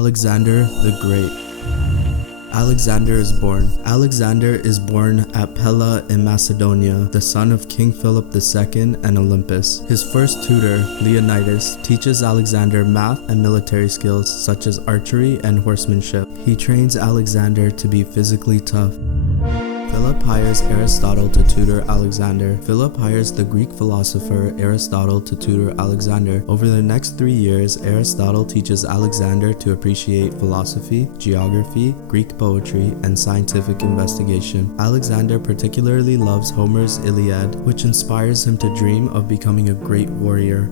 Alexander the Great. Alexander is born. Alexander is born at Pella in Macedonia, the son of King Philip II and Olympus. His first tutor, Leonidas, teaches Alexander math and military skills such as archery and horsemanship. He trains Alexander to be physically tough. Philip hires Aristotle to tutor Alexander. Philip hires the Greek philosopher Aristotle to tutor Alexander. Over the next 3 years, Aristotle teaches Alexander to appreciate philosophy, geography, Greek poetry, and scientific investigation. Alexander particularly loves Homer's Iliad, which inspires him to dream of becoming a great warrior.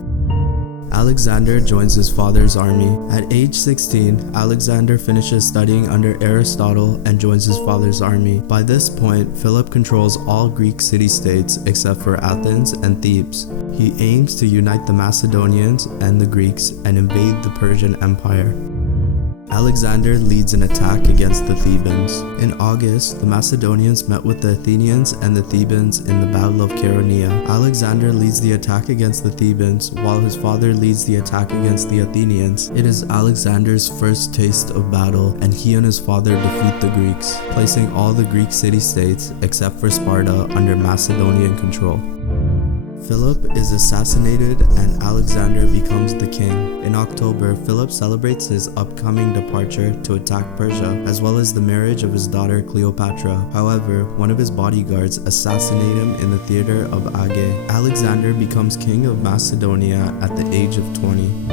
Alexander joins his father's army. At age 16, Alexander finishes studying under Aristotle and joins his father's army. By this point, Philip controls all Greek city-states except for Athens and Thebes. He aims to unite the Macedonians and the Greeks and invade the Persian Empire. Alexander leads an attack against the Thebans. In August, the Macedonians met with the Athenians and the Thebans in the Battle of Chaeronea. Alexander leads the attack against the Thebans, while his father leads the attack against the Athenians. It is Alexander's first taste of battle, and he and his father defeat the Greeks, placing all the Greek city-states, except for Sparta, under Macedonian control. Philip is assassinated and Alexander becomes the king. In October, Philip celebrates his upcoming departure to attack Persia, as well as the marriage of his daughter Cleopatra. However, one of his bodyguards assassinates him in the theater of Aige. Alexander becomes king of Macedonia at the age of 20.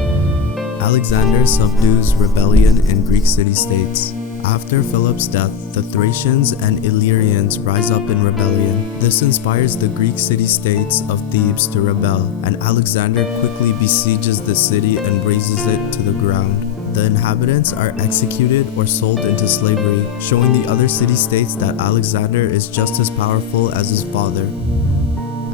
Alexander subdues rebellion in Greek city-states. After Philip's death, the Thracians and Illyrians rise up in rebellion. This inspires the Greek city-states of Thebes to rebel, and Alexander quickly besieges the city and razes it to the ground. The inhabitants are executed or sold into slavery, showing the other city-states that Alexander is just as powerful as his father.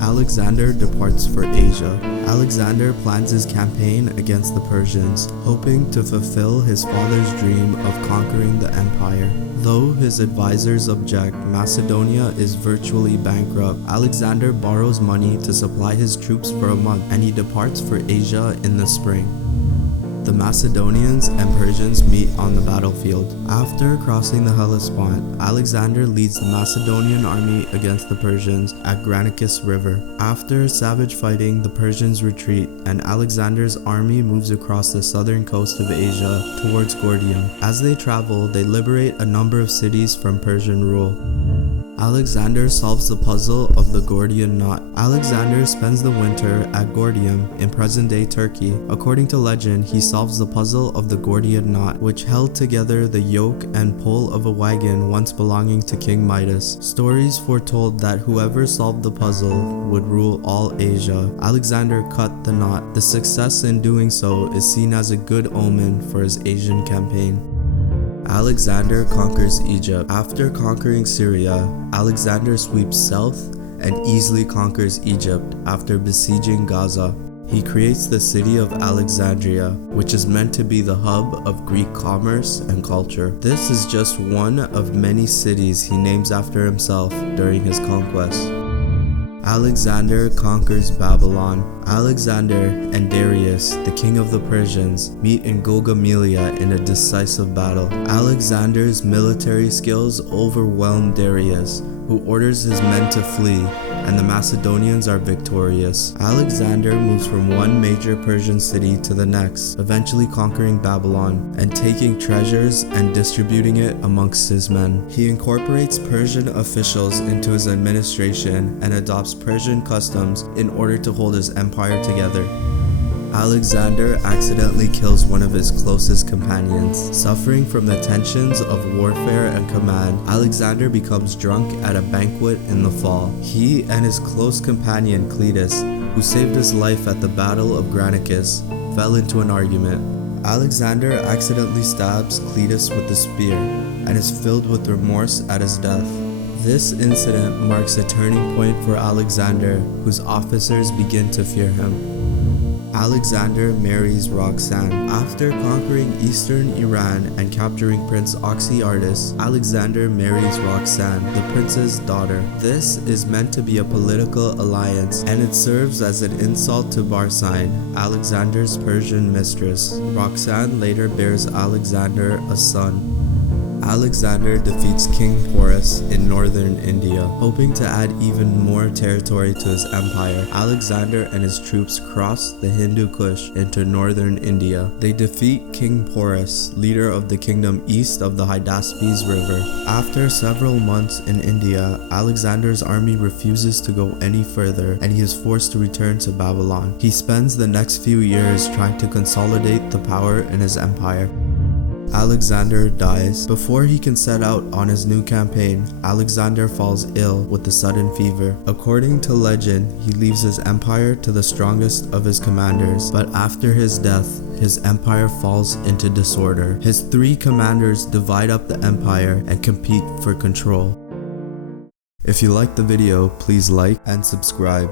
Alexander departs for Asia. Alexander plans his campaign against the Persians, hoping to fulfill his father's dream of conquering the empire. Though his advisors object, Macedonia is virtually bankrupt. Alexander borrows money to supply his troops for a month, and he departs for Asia in the spring. The Macedonians and Persians meet on the battlefield. After crossing the Hellespont, Alexander leads the Macedonian army against the Persians at Granicus River. After savage fighting, the Persians retreat, and Alexander's army moves across the southern coast of Asia towards Gordium. As they travel, they liberate a number of cities from Persian rule. Alexander solves the puzzle of the Gordian knot. Alexander spends the winter at Gordium in present-day Turkey. According to legend, he solves the puzzle of the Gordian knot, which held together the yoke and pole of a wagon once belonging to King Midas. Stories foretold that whoever solved the puzzle would rule all Asia. Alexander cut the knot. The success in doing so is seen as a good omen for his Asian campaign. Alexander conquers Egypt. After conquering Syria, Alexander sweeps south and easily conquers Egypt after besieging Gaza. He creates the city of Alexandria, which is meant to be the hub of Greek commerce and culture. This is just one of many cities he names after himself during his conquest. Alexander conquers Babylon. Alexander and Darius, the king of the Persians, meet in Gaugamela in a decisive battle. Alexander's military skills overwhelm Darius, who orders his men to flee, and the Macedonians are victorious. Alexander moves from one major Persian city to the next, eventually conquering Babylon and taking treasures and distributing it amongst his men. He incorporates Persian officials into his administration and adopts Persian customs in order to hold his empire together. Alexander accidentally kills one of his closest companions. Suffering from the tensions of warfare and command, Alexander becomes drunk at a banquet in the fall. He and his close companion Cletus, who saved his life at the Battle of Granicus, fell into an argument. Alexander accidentally stabs Cletus with a spear and is filled with remorse at his death. This incident marks a turning point for Alexander, whose officers begin to fear him. Alexander marries Roxanne. After conquering eastern Iran and capturing Prince Oxyartes, Alexander marries Roxanne, the prince's daughter. This is meant to be a political alliance, and it serves as an insult to Barsine, Alexander's Persian mistress. Roxanne later bears Alexander a son. Alexander defeats King Porus in northern India. Hoping to add even more territory to his empire, Alexander and his troops cross the Hindu Kush into northern India. They defeat King Porus, leader of the kingdom east of the Hydaspes River. After several months in India, Alexander's army refuses to go any further and he is forced to return to Babylon. He spends the next few years trying to consolidate the power in his empire. Alexander dies. Before he can set out on his new campaign, Alexander falls ill with a sudden fever. According to legend, he leaves his empire to the strongest of his commanders, but after his death, his empire falls into disorder. His 3 commanders divide up the empire and compete for control. If you liked the video, please like and subscribe.